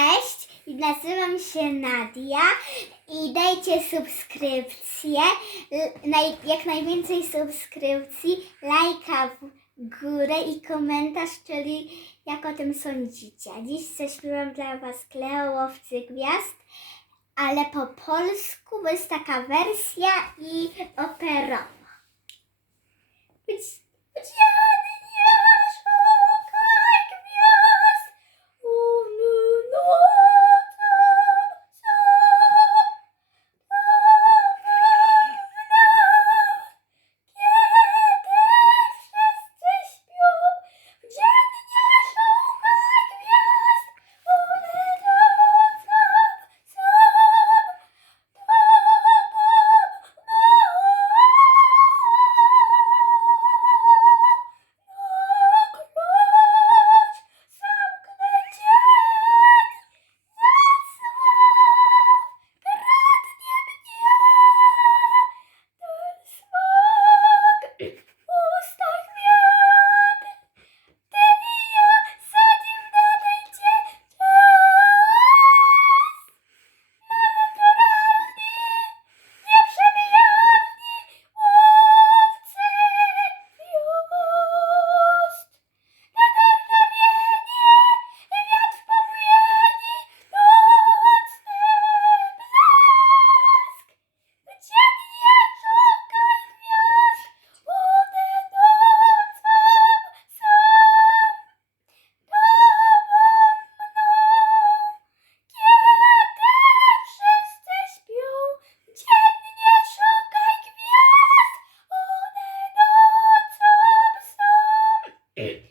Cześć, nazywam się Nadia i dajcie subskrypcję, jak najwięcej subskrypcji, lajka w górę i komentarz, czyli jak o tym sądzicie. Dziś zaśpiewam dla Was Kleo Łowcy Gwiazd, ale po polsku, jest taka wersja i operowa. it